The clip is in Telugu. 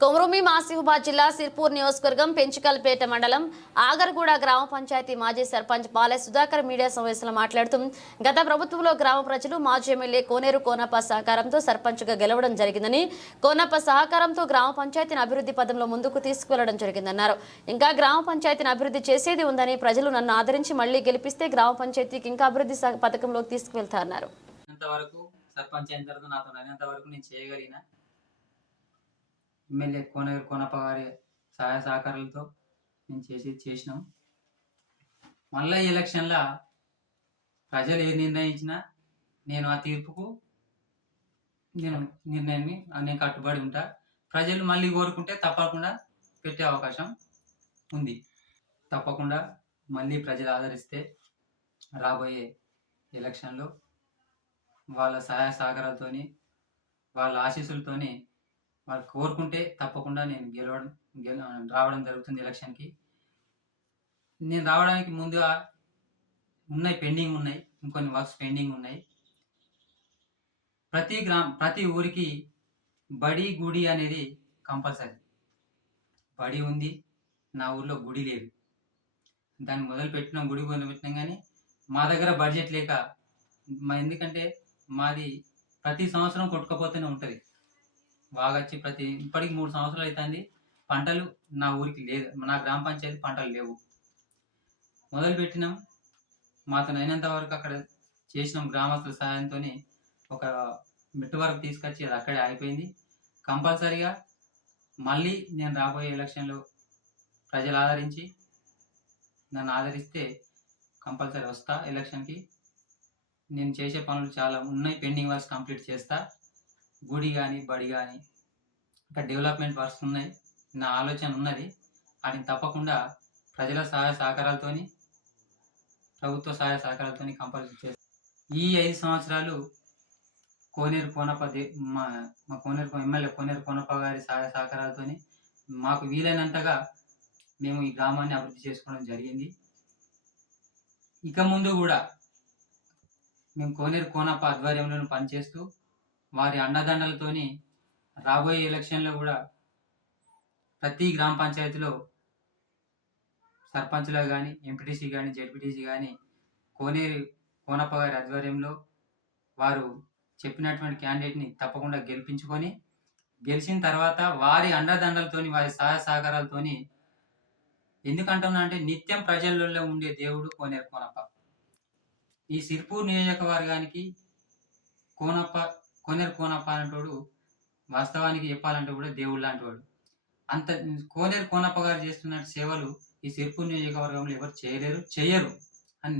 కొమరుమి మాసిఫాబాద్ జిల్లా సిర్పూర్ నియోజకవర్గం పెంచికల్పేట మండలం ఆగర్గూడ గ్రామ పంచాయతీ మాజీ సర్పంచ్ పాలె సుధాకర్ మీడియా సమావేశంలో మాట్లాడుతూ గత ప్రభుత్వంలో గ్రామ ప్రజలు మాజీ ఎమ్మెల్యే కోనేరు కోనప్ప సహకారంతో సర్పంచ్గా గెలవడం జరిగిందని కోనప్ప సహకారంతో గ్రామ పంచాయతీని అభివృద్ధి పదంలో ముందుకు తీసుకువెళ్ళడం జరిగిందన్నారు. ఇంకా గ్రామ పంచాయతీని అభివృద్ధి చేసేది ఉందని ప్రజలు నన్ను ఆదరించి మళ్ళీ గెలిపిస్తే గ్రామ పంచాయతీకి ఇంకా అభివృద్ధి పథకంలోకి తీసుకువెళ్తారన్నారు. వరకు సర్పంచ్ అయిన తర్వాత నాతో అయినంత వరకు నేను చేయగలిగిన ఎమ్మెల్యే కోనగిరి కోనప్ప గారి సహాయ సహకారాలతో నేను చేసి చేసినాం. మళ్ళీ ఎలక్షన్లో ప్రజలు ఏ నిర్ణయించినా నేను ఆ తీర్పుకు నేను నిర్ణయాన్ని నేను కట్టుబడి ఉంటా. ప్రజలు మళ్ళీ కోరుకుంటే తప్పకుండా పెట్టే అవకాశం ఉంది. తప్పకుండా మళ్ళీ ప్రజలు ఆదరిస్తే రాబోయే ఎలక్షన్లో వాళ్ళ సహాయ సహకారాలతోని వాళ్ళ ఆశీస్సులతోని వాళ్ళు కోరుకుంటే తప్పకుండా నేను గెలవడం గెల రావడం జరుగుతుంది ఎలక్షన్కి. నేను రావడానికి ముందుగా ఉన్నాయి పెండింగ్ ఉన్నాయి ఇంకొన్ని వర్క్స్ పెండింగ్ ఉన్నాయి. ప్రతి గ్రామ ప్రతి ఊరికి బడి గుడి అనేది కంపల్సరీ. బడి ఉంది నా ఊర్లో గుడి లేదు. దాన్ని మొదలు పెట్టినాం గుడి మొదలుపెట్టినాం కానీ మా దగ్గర బడ్జెట్ లేక మా ఎందుకంటే మాది ప్రతి సంవత్సరం కొట్టుకపోతూనే ఉంటుంది. బాగా వచ్చి ప్రతి ఇప్పటికి మూడు సంవత్సరాలు అవుతుంది పంటలు నా ఊరికి లేదు. నా గ్రామ పంచాయతీ పంటలు లేవు. మొదలు పెట్టినాం. మాతో అయినంత వరకు అక్కడ చేసినాం గ్రామస్తుల సహాయంతో ఒక మెట్టు వరకు తీసుకొచ్చి అది అక్కడే ఆగిపోయింది. కంపల్సరీగా మళ్ళీ నేను రాబోయే ఎలక్షన్లో ప్రజలు ఆదరించి నన్ను ఆదరిస్తే కంపల్సరీ వస్తా ఎలక్షన్కి. నేను చేసే పనులు చాలా ఉన్నాయి. పెండింగ్ వర్క్స్ కంప్లీట్ చేస్తా. గుడి కానీ బడి కానీ ఇంకా డెవలప్మెంట్ వర్క్స్ ఉన్నాయి. నా ఆలోచన ఉన్నది. వాటిని తప్పకుండా ప్రజల సహాయ సహకారాలతోని ప్రభుత్వ సహాయ సహకారాలతోని కంపల్సరీ చేస్తాను ఈ ఐదు సంవత్సరాలు కోనేరు కోనప్ప దే మా మా కోనేరు ఎమ్మెల్యే కోనేరు కోనప్ప గారి సహాయ సహకారాలతోని మాకు వీలైనంతగా మేము ఈ గ్రామాన్ని అభివృద్ధి చేసుకోవడం జరిగింది. ఇక ముందు కూడా మేము కోనేరు కోనప్ప ఆధ్వర్యంలో పనిచేస్తూ వారి అండదండలతోని రాబోయే ఎలక్షన్లో కూడా ప్రతి గ్రామ పంచాయతీలో సర్పంచ్లో కానీ ఎంపీటీసీ కానీ జెడ్పీటీసీ కానీ కోనేరు కోనప్ప గారి ఆధ్వర్యంలో వారు చెప్పినటువంటి క్యాండిడేట్ని తప్పకుండా గెలిపించుకొని గెలిచిన తర్వాత వారి అండదండలతోని వారి సహాయ సహకారాలతోని ఎందుకంటున్నా అంటే నిత్యం ప్రజలలో ఉండే దేవుడు కోనేరు కోనప్ప. ఈ సిర్పూర్ నియోజకవర్గానికి కోనప్ప కోనేరు కోనప్ప అనేటోడు వాస్తవానికి చెప్పాలంటే కూడా దేవుడు లాంటివాడు. అంత కోనేరు కోనప్ప గారు చేస్తున్న సేవలు ఈ సిర్పూర్ నియోజకవర్గంలో ఎవరు చేయలేరు చేయరు. అని